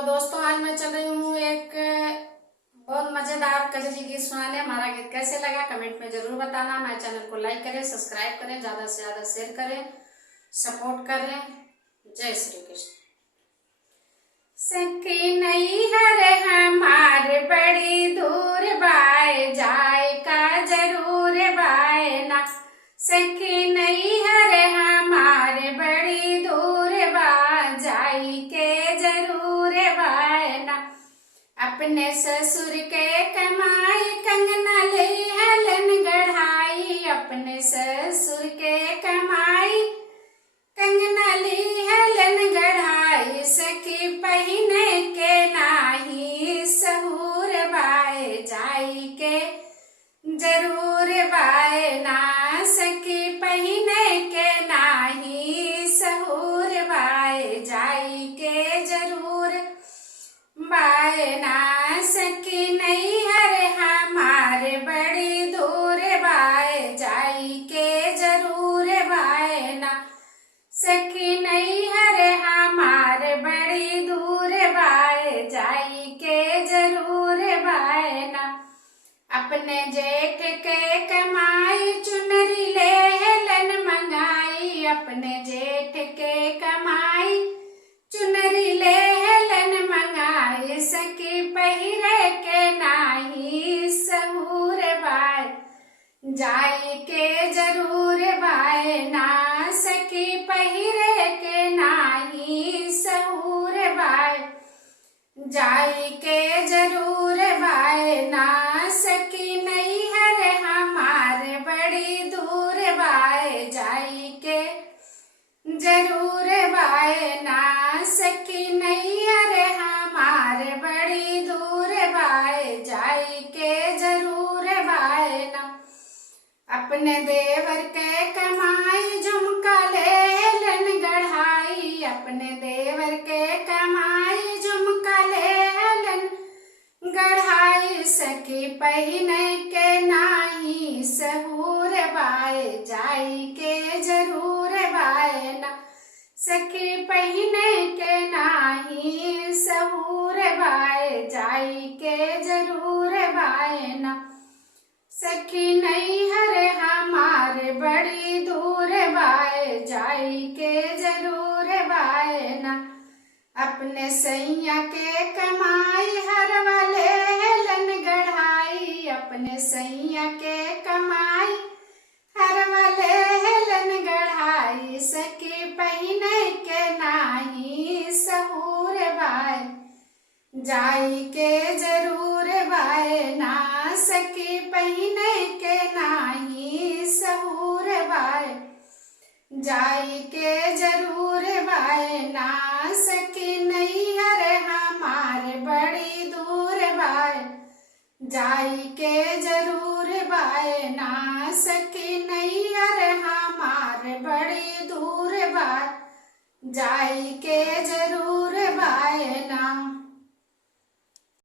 तो दोस्तों आज मैं चल रही हूँ एक बहुत मजेदार कजरी गीत सुनाने। हमारा गीत कैसे लगा कमेंट में जरूर बताना। हमारे चैनल को लाइक करें, सब्सक्राइब करें, ज्यादा से ज्यादा शेयर करें, सपोर्ट करें। जय श्री कृष्ण। सखी नहीं हरे हमारे बड़ी दूर बाय जाए का जरूर बाय ना। सखी नहीं हरे हमारे बड़ी दूर बा जाई के जरूर बाय ना। अपने ससुर के कमाई कंगना ले हलन गढ़ाई। अपने ससुर के कमाई कंगना ली हलन गढ़ाई। सखी पहिने के नाही सहूर बाय जाई के जरूर बाय ना। सखी पहिने के नाही सहूर बाय जाई के जरूर बाय ना। सखी नहीं हरे हमारे बड़ी दूर बाय जाई के जरूर बाय ना। सखी नहीं हरे हमारे बड़ी दूर बाय जाई के जरूर बाय ना। अपने जेठ के कमाई चुनरी ले हेलन मंगाई। अपने जेठ के कमाई चुनरी ले हेलन मंगाई। सखी पहिरे के नाही सहूर बाय जाई के जरूर बाय ना। सखी पहिरे के नाही सहूर बाय जाई के जरूर बाय ना। सखी नहीं हरे हमारे बड़ी दूर बाय जाई के जरूर बाय ना। सखी नहीं हरे हमारे बड़ी दूर बाय जाई के जरूर बाय ना। अपने देवर के कमाई झुमका ले हेलन गढ़ाई। अपने देवर के कमाई झुमका ले हेलन गढ़ाई। सखी पहिने के नाही सहूर बाय जाई के जरूर बाय ना। सखी पहिने के नाही सहूर बाय जाई के जरूर बाय ना। सखी नहीं हरे हमारे बड़ी दूर बाय जाई के जरूर बाय ना। अपने सैया के कमाई हर वाले हेलन गढ़ाई। अपने सैया के कमाई हर वाले हेलन गढ़ाई। सखी पहिने के नाही सहूर बाय जाई के जरूर बाय ना। सखी पहिने के नाही सहूर बाय जाई के जरूर बाय ना। सखी नहीं हरे हमारे बड़ी दूर बाय जाई के जरूर बाय ना। सखी नहीं हरे हमारे बड़ी दूर बाय जाई के जरूर बाय ना।